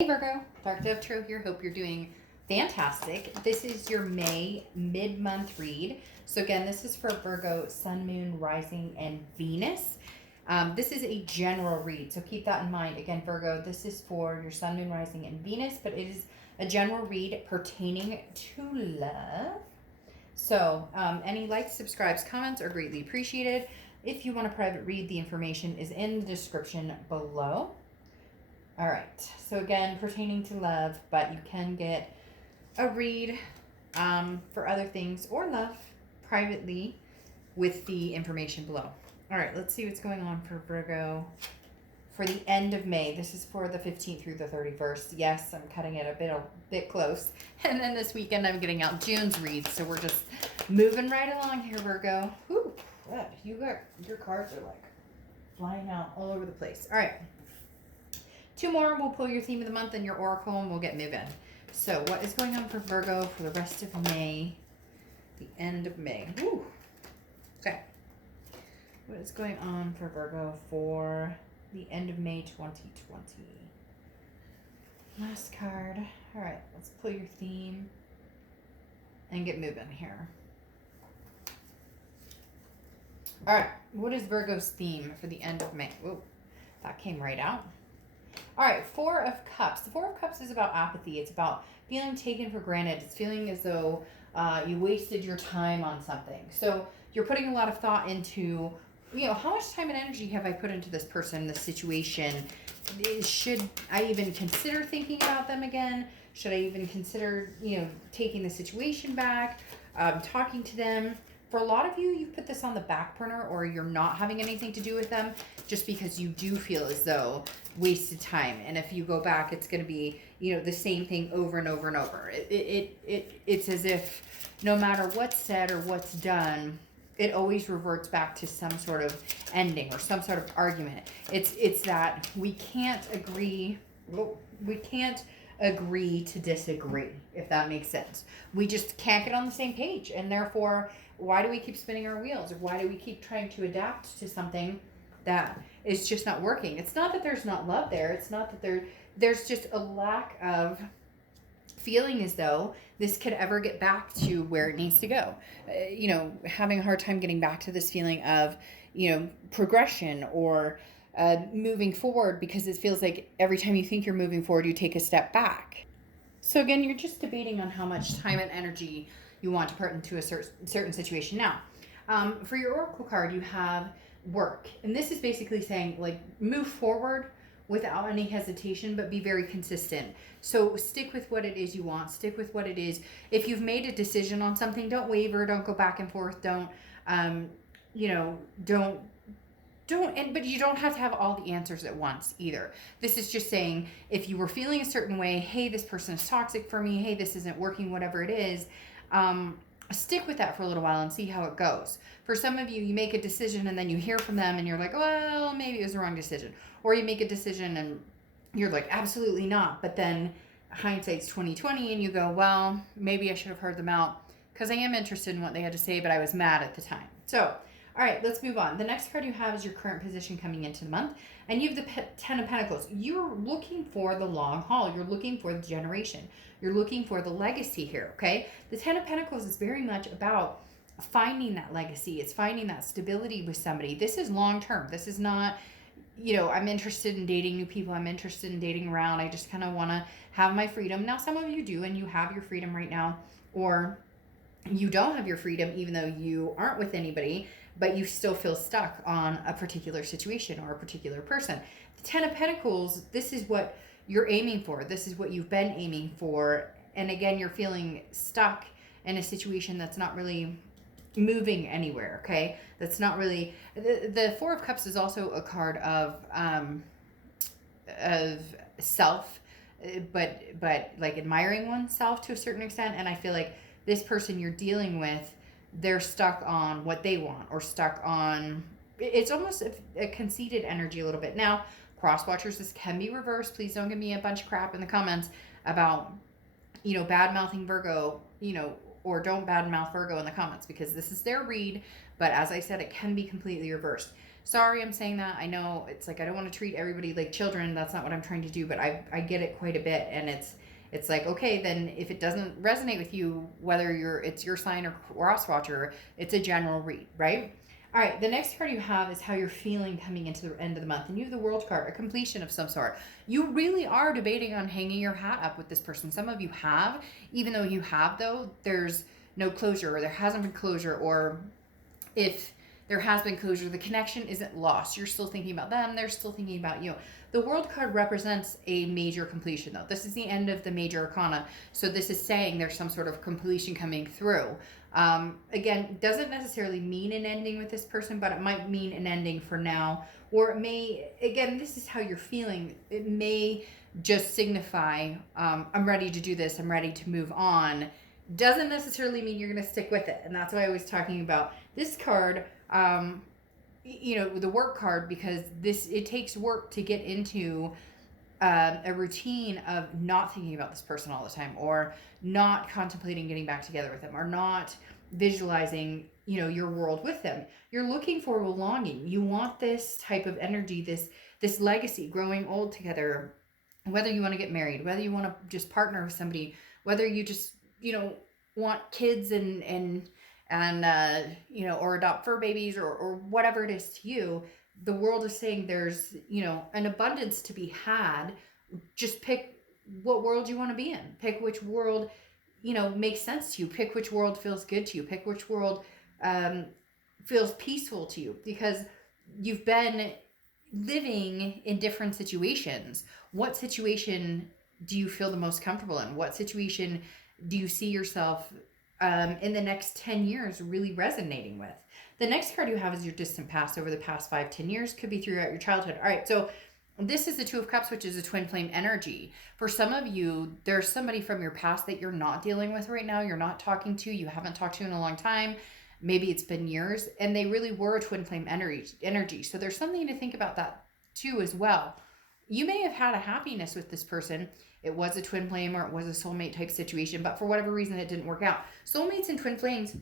Hey Virgo, Dark Dove Tarot here. Hope you're doing fantastic. This is your May mid-month read. So again, this is for Virgo, Sun, Moon, Rising, and Venus. This is a general read, so keep that in mind. Again, Virgo, this is for your Sun, Moon, Rising, and Venus, but it is a general read pertaining to love. So any likes, subscribes, comments are greatly appreciated. If you want a private read, the information is in the description below. All right, so again, pertaining to love, but you can get a read for other things or love privately with the information below. All right, let's see what's going on for Virgo for the end of May. This is for the 15th through the 31st. Yes, I'm cutting it a bit close. And then this weekend, I'm getting out June's read, so we're just moving right along here, Virgo. Whew, your cards are like flying out all over the place. All right. Two more, we'll pull your theme of the month and your oracle, and we'll get moving. So what is going on for Virgo for the rest of May, the end of May? Woo. Okay. What is going on for Virgo for the end of May 2020? Last card. All right, let's pull your theme and get moving here. All right, what is Virgo's theme for the end of May? Whoa, that came right out. All right, Four of Cups. The Four of Cups is about apathy. It's about feeling taken for granted. It's feeling as though you wasted your time on something. So you're putting a lot of thought into, how much time and energy have I put into this person, this situation? Should I even consider thinking about them again? Should I even consider, taking the situation back, talking to them? For a lot of you, you've put this on the back burner, or you're not having anything to do with them just because you do feel as though wasted time. And if you go back, it's going to be, the same thing over and over and over. It's as if no matter what's said or what's done, it always reverts back to some sort of ending or some sort of argument. It's that we can't agree. We can't agree to disagree, if that makes sense. We just can't get on the same page, and therefore, why do we keep spinning our wheels? Or why do we keep trying to adapt to something that is just not working? It's not that there's not love there. It's not that there's just a lack of feeling as though this could ever get back to where it needs to go. Having a hard time getting back to this feeling of, progression or moving forward, because it feels like every time you think you're moving forward, you take a step back. So again, you're just debating on how much time and energy you want to put into a certain situation. Now, for your oracle card, you have work. And this is basically saying, move forward without any hesitation, but be very consistent. So stick with what it is you want. Stick with what it is. If you've made a decision on something, don't waver. Don't go back and forth. But you don't have to have all the answers at once either. This is just saying, if you were feeling a certain way, hey, this person is toxic for me, hey, this isn't working, whatever it is, stick with that for a little while and see how it goes. For some of you, you make a decision and then you hear from them and you're like, well, maybe it was the wrong decision. Or you make a decision and you're like, absolutely not. But then hindsight's 2020 and you go, well, maybe I should have heard them out because I am interested in what they had to say, but I was mad at the time. So, all right, let's move on. The next card you have is your current position coming into the month, and you have the Ten of Pentacles. You're looking for the long haul. You're looking for the generation. You're looking for the legacy here, okay? The Ten of Pentacles is very much about finding that legacy. It's finding that stability with somebody. This is long-term. This is not, I'm interested in dating new people. I'm interested in dating around. I just kind of want to have my freedom. Now, some of you do, and you have your freedom right now, or you don't have your freedom even though you aren't with anybody, but you still feel stuck on a particular situation or a particular person. The Ten of Pentacles, this is what you're aiming for. This is what you've been aiming for. And again, you're feeling stuck in a situation that's not really moving anywhere, okay? That's not really... The Four of Cups is also a card of self, but like admiring oneself to a certain extent. And I feel like this person you're dealing with, they're stuck on what they want, or stuck on, it's almost a conceited energy a little bit. Now, cross watchers, this can be reversed. Please don't give me a bunch of crap in the comments about, bad mouthing Virgo, or don't badmouth Virgo in the comments, because this is their read. But as I said, it can be completely reversed. Sorry, I'm saying that. I know it's like I don't want to treat everybody like children. That's not what I'm trying to do, but I get it quite a bit, and it's like, okay, then if it doesn't resonate with you, whether it's your sign or cross watcher, it's a general read, right? All right, the next card you have is how you're feeling coming into the end of the month. And you have the World card, a completion of some sort. You really are debating on hanging your hat up with this person. Some of you have, even though you have, though, there's no closure, or there hasn't been closure, or if there has been closure, the connection isn't lost. You're still thinking about them, they're still thinking about you. The World card represents a major completion, though. This is the end of the major arcana. So this is saying there's some sort of completion coming through. Again, doesn't necessarily mean an ending with this person, but it might mean an ending for now. Or it may, again, this is how you're feeling. It may just signify, I'm ready to do this, I'm ready to move on. Doesn't necessarily mean you're going to stick with it. And that's why I was talking about this card, the work card, because it takes work to get into a routine of not thinking about this person all the time, or not contemplating getting back together with them, or not visualizing your world with them. You're looking for belonging. You want this type of energy, this legacy, growing old together, whether you want to get married, whether you want to just partner with somebody, whether you just want kids and or adopt fur babies, or whatever it is to you. The world is saying there's an abundance to be had. Just pick what world you want to be in. Pick which world makes sense to you. Pick which world feels good to you. Pick which world feels peaceful to you, because you've been living in different situations. What situation do you feel the most comfortable in? What situation do you see yourself in the next 10 years really resonating with? The next card you have is your distant past, over the past 5-10 years. Could be throughout your childhood. All right, so this is the Two of Cups, which is a twin flame energy. For some of you, there's somebody from your past that you're not dealing with right now. You're not talking to. You haven't talked to in a long time. Maybe it's been years, and they really were a twin flame energy. So there's something to think about that too as well. You may have had a happiness with this person. It was a twin flame, or it was a soulmate type situation, but for whatever reason, it didn't work out. Soulmates and twin flames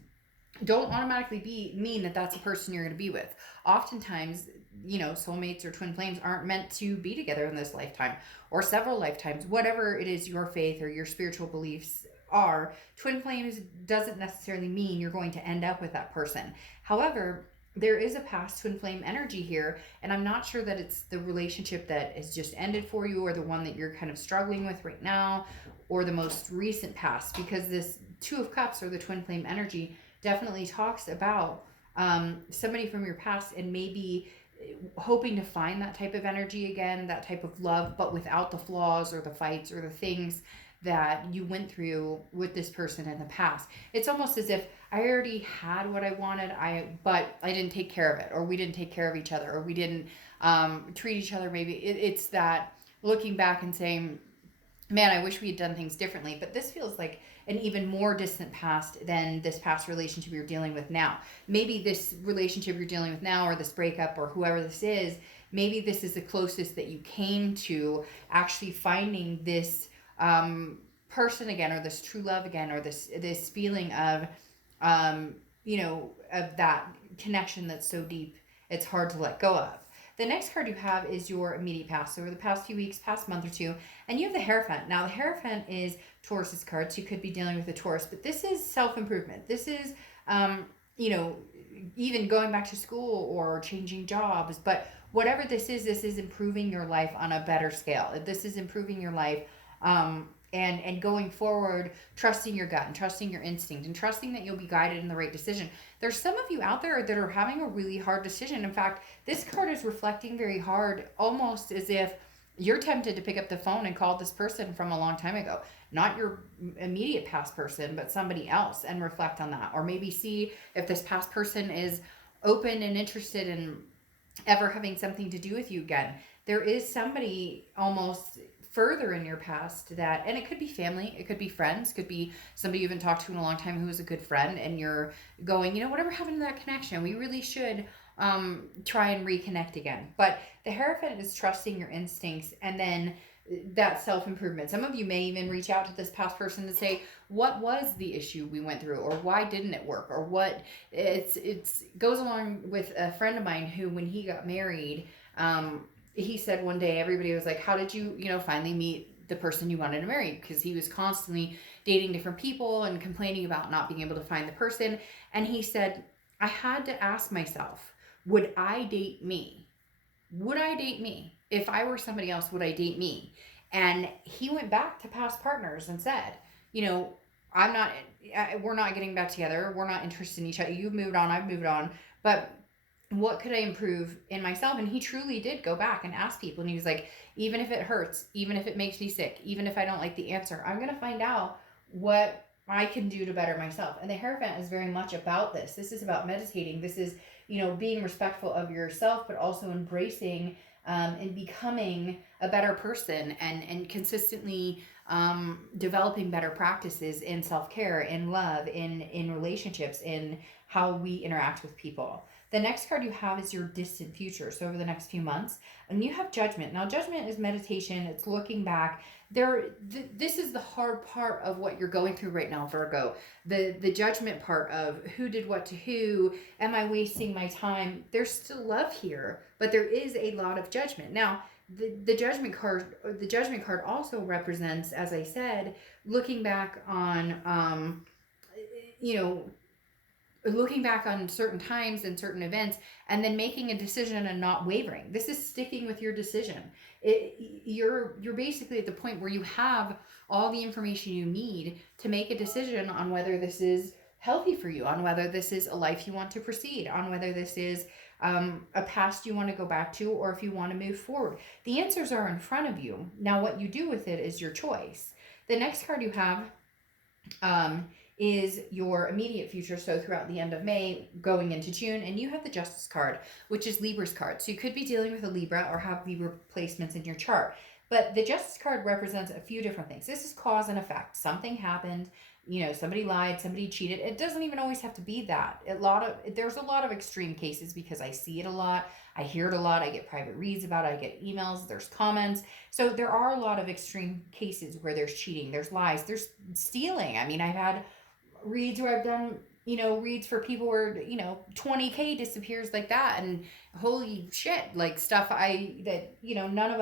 don't automatically mean that that's the person you're going to be with. Oftentimes, soulmates or twin flames aren't meant to be together in this lifetime, or several lifetimes. Whatever it is your faith or your spiritual beliefs are, twin flames doesn't necessarily mean you're going to end up with that person. However, there is a past twin flame energy here, and I'm not sure that it's the relationship that has just ended for you, or the one that you're kind of struggling with right now, or the most recent past, because this Two of Cups, or the twin flame energy, definitely talks about somebody from your past, and maybe hoping to find that type of energy again, that type of love, but without the flaws or the fights or the things that you went through with this person in the past. It's almost as if I already had what I wanted, but I didn't take care of it, or we didn't take care of each other, or we didn't treat each other. Maybe it's that looking back and saying, man, I wish we had done things differently. But this feels like an even more distant past than this past relationship you're dealing with now. Maybe this relationship you're dealing with now, or this breakup, or whoever this is, maybe this is the closest that you came to actually finding this person again, or this true love again, or this feeling of of that connection that's so deep it's hard to let go of. The next card you have is your immediate past. So over the past few weeks, past month or two, and you have the Hierophant. Now the Hierophant is Taurus's card, so you could be dealing with a Taurus, but this is self-improvement. This is even going back to school or changing jobs, but whatever this is improving your life on a better scale. This is improving your life and going forward, trusting your gut and trusting your instinct and trusting that you'll be guided in the right decision. There's some of you out there that are having a really hard decision. In fact, this card is reflecting very hard, almost as if you're tempted to pick up the phone and call this person from a long time ago. Not your immediate past person, but somebody else, and reflect on that. Or maybe see if this past person is open and interested in ever having something to do with you again. There is somebody almost further in your past that, and it could be family, it could be friends, could be somebody you haven't talked to in a long time who is a good friend, and you're going, whatever happened to that connection, we really should try and reconnect again. But the Hierophant is trusting your instincts, and then that self-improvement. Some of you may even reach out to this past person to say, what was the issue we went through, or why didn't it work, or what. It's goes along with a friend of mine who, when he got married, he said one day, everybody was like, how did you, finally meet the person you wanted to marry? Because he was constantly dating different people and complaining about not being able to find the person. And he said, I had to ask myself, would I date me? Would I date me? If I were somebody else, would I date me? And he went back to past partners and said, I'm not, we're not getting back together. We're not interested in each other. You've moved on. I've moved on. But what could I improve in myself? And he truly did go back and ask people. And he was like, even if it hurts, even if it makes me sick, even if I don't like the answer, I'm going to find out what I can do to better myself. And the Hierophant is very much about this. This is about meditating. This is, being respectful of yourself, but also embracing and becoming a better person, and consistently developing better practices in self-care, in love, in relationships, in how we interact with people. The next card you have is your distant future. So over the next few months, and you have Judgment. Now, Judgment is meditation. It's looking back. This is the hard part of what you're going through right now, Virgo. The judgment part of who did what to who. Am I wasting my time? There's still love here, but there is a lot of judgment. Now, the judgment card also represents, as I said, looking back on looking back on certain times and certain events, and then making a decision and not wavering. This is sticking with your decision. You're basically at the point where you have all the information you need to make a decision on whether this is healthy for you, on whether this is a life you want to proceed, on whether this is a past you want to go back to, or if you want to move forward. The answers are in front of you. Now, what you do with it is your choice. The next card you have is your immediate future, so throughout the end of May going into June, and you have the Justice card, which is Libra's card. So you could be dealing with a Libra or have Libra placements in your chart. But the Justice card represents a few different things. This is cause and effect. Something happened, somebody lied, somebody cheated. It doesn't even always have to be that. There's a lot of extreme cases, because I see it a lot. I hear it a lot. I get private reads about it. I get emails. There's comments. So there are a lot of extreme cases where there's cheating, there's lies, there's stealing. I mean, I've had reads where I've done, reads for people where, 20K disappears like that. And holy shit, like stuff none of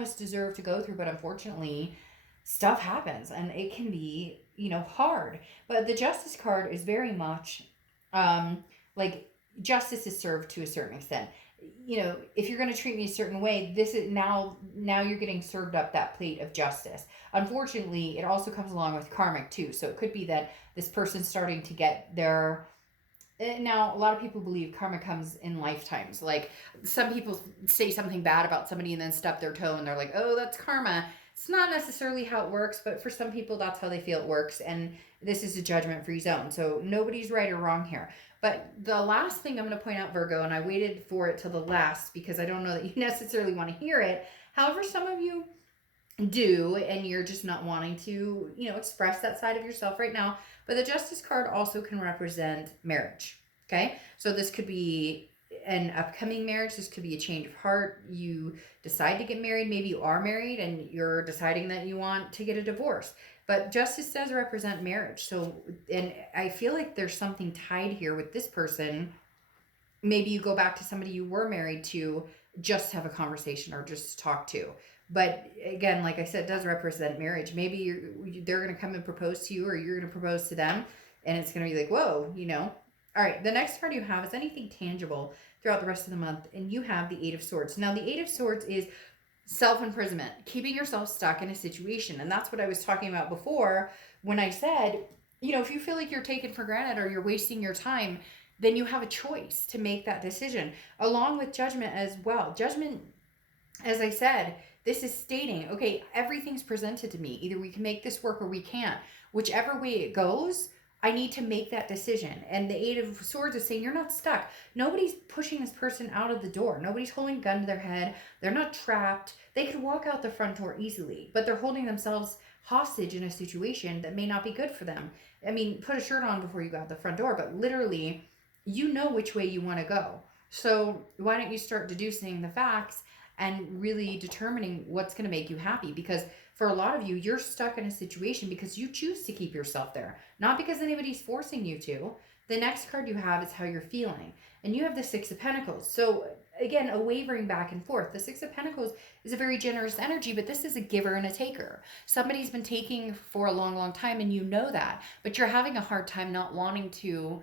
us deserve to go through. But unfortunately, stuff happens, and it can be, hard. But the Justice card is very much like justice is served to a certain extent. If you're going to treat me a certain way, this is now you're getting served up that plate of justice. Unfortunately, it also comes along with karmic too. So it could be that this person's starting to get their. Now, a lot of people believe karma comes in lifetimes. Like, some people say something bad about somebody and then stub their toe and they're like, oh, that's karma. It's not necessarily how it works, but for some people, that's how they feel it works. And this is a judgment-free zone. So nobody's right or wrong here. But the last thing I'm going to point out, Virgo, and I waited for it till the last because I don't know that you necessarily want to hear it. However, some of you do, and you're just not wanting to, express that side of yourself right now. But the Justice card also can represent marriage. Okay? So this could be an upcoming marriage. This could be a change of heart. You decide to get married. Maybe you are married and you're deciding that you want to get a divorce. But justice does represent marriage. So, and I feel like there's something tied here with this person. Maybe you go back to somebody you were married to just have a conversation or just talk to. But again, like I said, it does represent marriage. Maybe they're going to come and propose to you, or you're going to propose to them. And it's going to be like, whoa, All right, the next card you have is anything tangible throughout the rest of the month. And you have the Eight of Swords. Now, the Eight of Swords is self-imprisonment, keeping yourself stuck in a situation. And that's what I was talking about before when I said, if you feel like you're taken for granted or you're wasting your time, then you have a choice to make that decision, along with Judgment as well. Judgment, as I said, this is stating, okay, everything's presented to me. Either we can make this work or we can't. Whichever way it goes, I need to make that decision. And the Eight of Swords is saying you're not stuck. Nobody's pushing this person out of the door. Nobody's holding a gun to their head. They're not trapped. They could walk out the front door easily, but they're holding themselves hostage in a situation that may not be good for them. I mean, put a shirt on before you go out the front door, but literally, you know which way you want to go. So why don't you start deducing the facts and really determining what's going to make you happy. Because for a lot of you, you're stuck in a situation because you choose to keep yourself there, not because anybody's forcing you to. The next card you have is how you're feeling. And you have the Six of Pentacles. So again, a wavering back and forth. The Six of Pentacles is a very generous energy, but this is a giver and a taker. Somebody's been taking for a long, long time, and you know that, but you're having a hard time not wanting to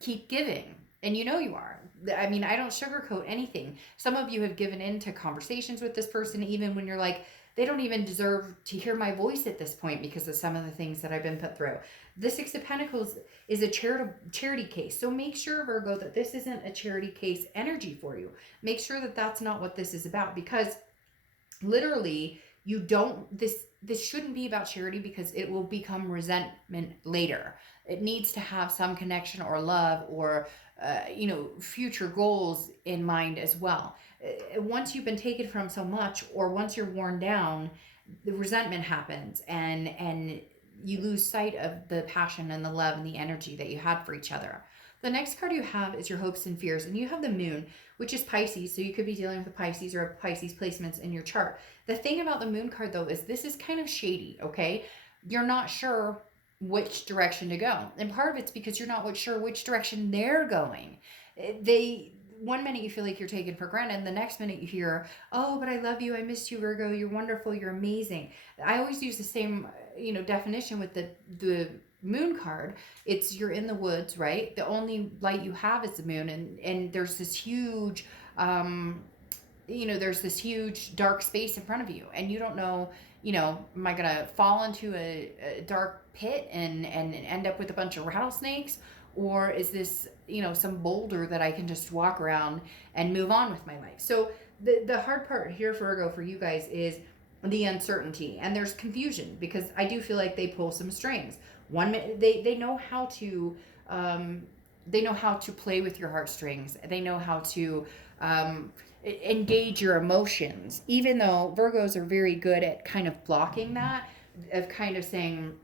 keep giving. And you know you are. I mean, I don't sugarcoat anything. Some of you have given in to conversations with this person, even when you're like, they don't even deserve to hear my voice at this point because of some of the things that I've been put through. The Six of Pentacles is a charity case. So make sure, Virgo, that this isn't a charity case energy for you. Make sure that that's not what this is about, because literally you don't, this shouldn't be about charity, because it will become resentment later. It needs to have some connection or love or future goals in mind as well. Once you've been taken from so much, or once you're worn down, the resentment happens, and you lose sight of the passion and the love and the energy that you had for each other. The next card you have is your hopes and fears, and you have the Moon, which is Pisces, so you could be dealing with the Pisces or Pisces placements in your chart. The thing about the Moon card, though, is this is kind of shady, okay? You're not sure which direction to go, and part of it's because you're not sure which direction they're going. One minute you feel like you're taken for granted, and the next minute you hear, oh, but I love you, I miss you, Virgo, you're wonderful, you're amazing. I always use the same definition with the Moon card. It's you're in the woods, right? The only light you have is the moon, and there's this huge there's this huge dark space in front of you, and you don't know, am I gonna fall into a dark pit and end up with a bunch of rattlesnakes, or is this some boulder that I can just walk around and move on with my life? So the hard part here, Virgo, for you guys is the uncertainty, and there's confusion, because I do feel like they pull some strings. One minute they know how to play with your heartstrings. They know how to engage your emotions, even though Virgos are very good at kind of blocking that, of kind of saying,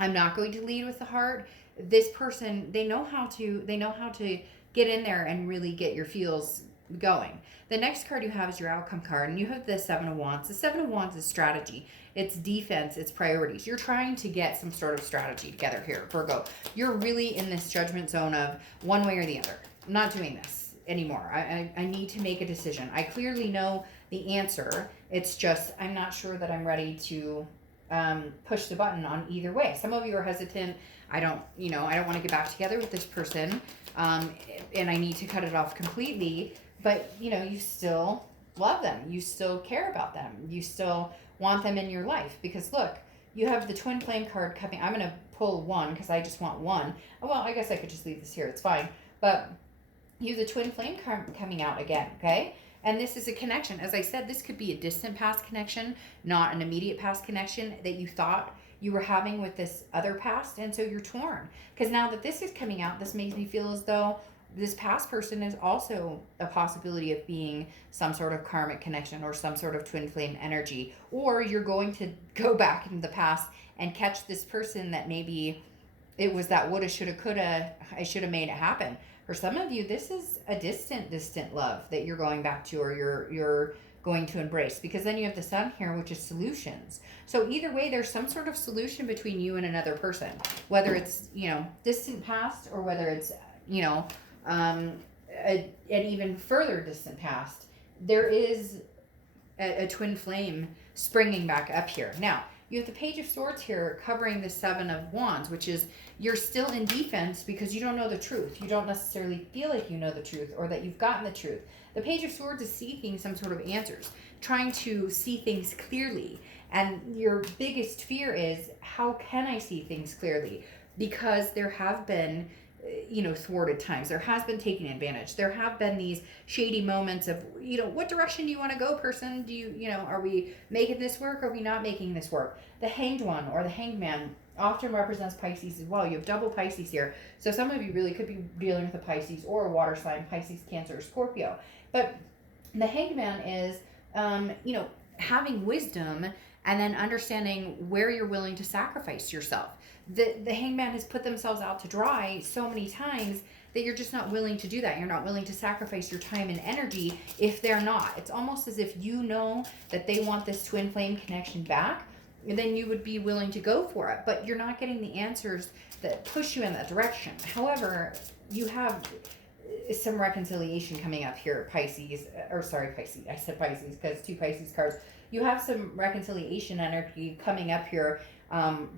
I'm not going to lead with the heart. This person, they know how to get in there and really get your feels going. The next card you have is your outcome card, and you have the Seven of Wands. The Seven of Wands is strategy. It's defense. It's priorities. You're trying to get some sort of strategy together here, Virgo. You're really in this judgment zone of one way or the other. I'm not doing this anymore. I need to make a decision. I clearly know the answer. It's just I'm not sure that I'm ready to push the button on either way. Some of you are hesitant. I don't want to get back together with this person, and I need to cut it off completely. But you still love them. You still care about them. You still want them in your life, because look, you have the twin flame card coming. I'm going to pull one because I just want one. Oh, well, I guess I could just leave this here. It's fine. But you have the twin flame card coming out again, okay? And this is a connection. As I said, this could be a distant past connection, not an immediate past connection that you thought you were having with this other past. And so you're torn, because now that this is coming out, this makes me feel as though this past person is also a possibility of being some sort of karmic connection or some sort of twin flame energy. Or you're going to go back into the past and catch this person that maybe it was that woulda, shoulda, coulda, I should have made it happen. For some of you, this is a distant love that you're going back to, or you're going to embrace, because then you have the Sun here, which is solutions. So either way, there's some sort of solution between you and another person, whether it's distant past, or whether it's an even further distant past. There is a twin flame springing back up here. Now, you have the Page of Swords here covering the Seven of Wands, which is you're still in defense because you don't know the truth. You don't necessarily feel like you know the truth, or that you've gotten the truth. The Page of Swords is seeking some sort of answers, trying to see things clearly. And your biggest fear is, how can I see things clearly? Because there have been thwarted times. There has been taking advantage. There have been these shady moments of, what direction do you want to go, person? Do you, are we making this work? Are we not making this work? The Hanged One, or the Hanged Man, often represents Pisces as well. You have double Pisces here. So some of you really could be dealing with a Pisces or a water sign, Pisces, Cancer, Scorpio. But the Hanged Man is, having wisdom and then understanding where you're willing to sacrifice yourself. The Hanged Man has put themselves out to dry so many times that you're just not willing to do that. You're not willing to sacrifice your time and energy if they're not. It's almost as if you know that they want this twin flame connection back, and then you would be willing to go for it. But you're not getting the answers that push you in that direction. However, you have some reconciliation coming up here, Pisces. Or sorry, Pisces. I said Pisces because 2 Pisces cards. You have some reconciliation energy coming up here,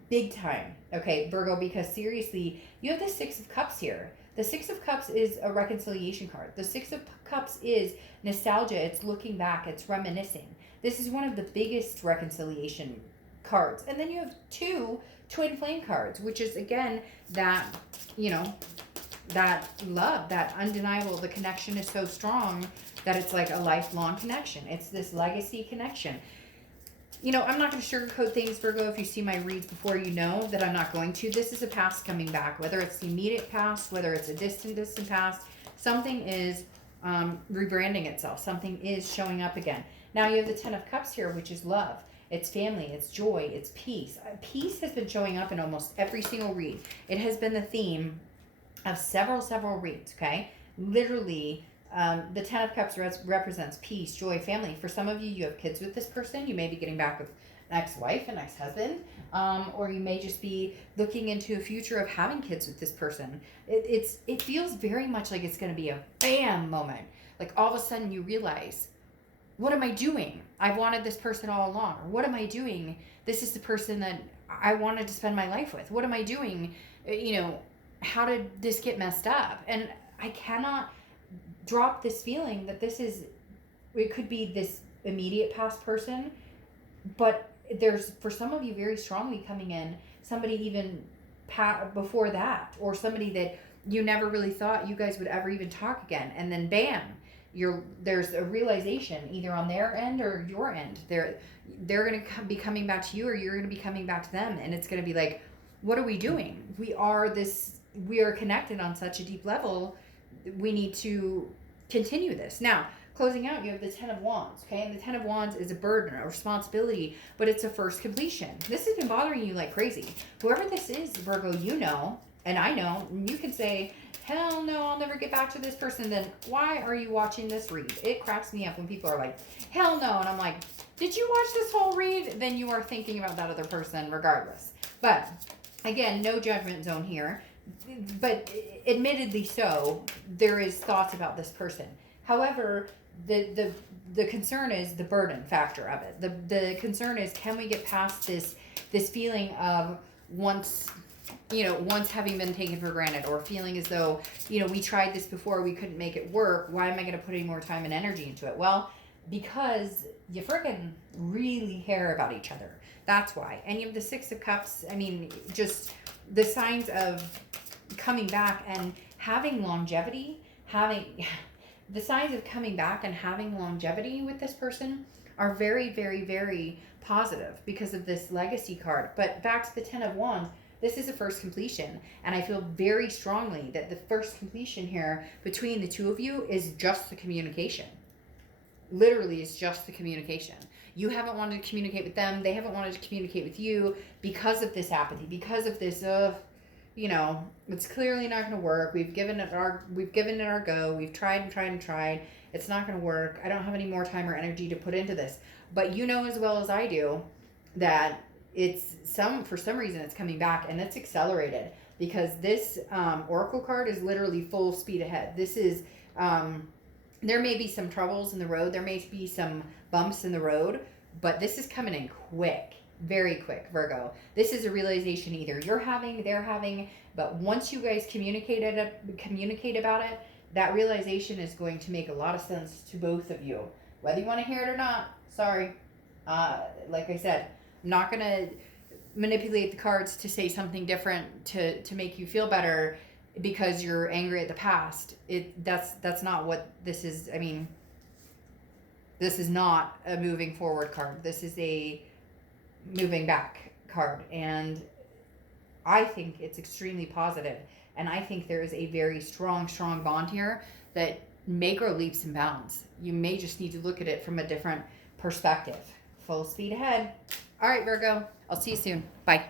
big time. Okay, Virgo, because seriously, you have the 6 of Cups here. The 6 of Cups is a reconciliation card. The 6 of Cups is nostalgia. It's looking back. It's reminiscing. This is one of the biggest reconciliation cards. And then you have 2 twin flame cards, which is, again, that, you know, that love, that undeniable, the connection is so strong that it's like a lifelong connection. It's this legacy connection. You know, I'm not going to sugarcoat things, Virgo. If you see my reads before, you know that I'm not going to. This is a past coming back, whether it's the immediate past, whether it's a distant past. Something is rebranding itself. Something is showing up again. Now you have the 10 of Cups here, which is love. It's family, it's joy, it's peace. Peace has been showing up in almost every single read. It has been the theme of several reads, okay? Literally, the 10 of Cups represents peace, joy, family. For some of you, you have kids with this person. You may be getting back with an ex-wife, an ex-husband, or you may just be looking into a future of having kids with this person. It feels very much like it's going to be a bam moment. Like all of a sudden you realize, what am I doing? I've wanted this person all along. Or what am I doing? This is the person that I wanted to spend my life with. What am I doing? You know, how did this get messed up? And I cannot drop this feeling that it could be this immediate past person, but there's, for some of you, very strongly coming in somebody even before that, or somebody that you never really thought you guys would ever even talk again, and then bam, there's a realization either on their end or your end. They're going to be coming back to you, or you're going to be coming back to them, and it's going to be like, what are we doing? We are connected on such a deep level. We need to continue this. Now, closing out, you have the 10 of Wands, okay? And the 10 of Wands is a burden, a responsibility, but it's a first completion. This has been bothering you like crazy. Whoever this is, Virgo, you know, and I know, and you can say, hell no, I'll never get back to this person. Then why are you watching this read? It cracks me up when people are like, hell no. And I'm like, did you watch this whole read? Then you are thinking about that other person regardless. But again, no judgment zone here. But admittedly so, there is thoughts about this person. However, the concern is the burden factor of it. The concern is, can we get past this feeling of once having been taken for granted, or feeling as though, we tried this before, we couldn't make it work. Why am I going to put any more time and energy into it? Well, because you freaking really care about each other. That's why. And you have the 6 of Cups. I mean, just the signs of coming back and having longevity, the signs of coming back and having longevity with this person are very, very, very positive because of this legacy card. But back to the 10 of Wands, this is a first completion. And I feel very strongly that the first completion here between the two of you is just the communication. Literally, is just the communication. You haven't wanted to communicate with them. They haven't wanted to communicate with you because of this apathy, because of this, it's clearly not going to work. We've given it our go. We've tried and tried and tried. It's not going to work. I don't have any more time or energy to put into this. But you know as well as I do that for some reason it's coming back, and it's accelerated because this Oracle card is literally full speed ahead. This is, there may be some troubles in the road. There may be some bumps in the road, but this is coming in quick. Very quick, Virgo. This is a realization either you're having, they're having, but once you guys communicate about it, that realization is going to make a lot of sense to both of you. Whether you want to hear it or not, sorry. Like I said, I'm not going to manipulate the cards to say something different to make you feel better because you're angry at the past. That's not what this is. I mean, this is not a moving forward card. This is a moving back card, and I think it's extremely positive, and I think there is a very strong bond here that may grow leaps and bounds. You may just need to look at it from a different perspective. Full speed ahead. All right, Virgo, I'll see you soon. Bye.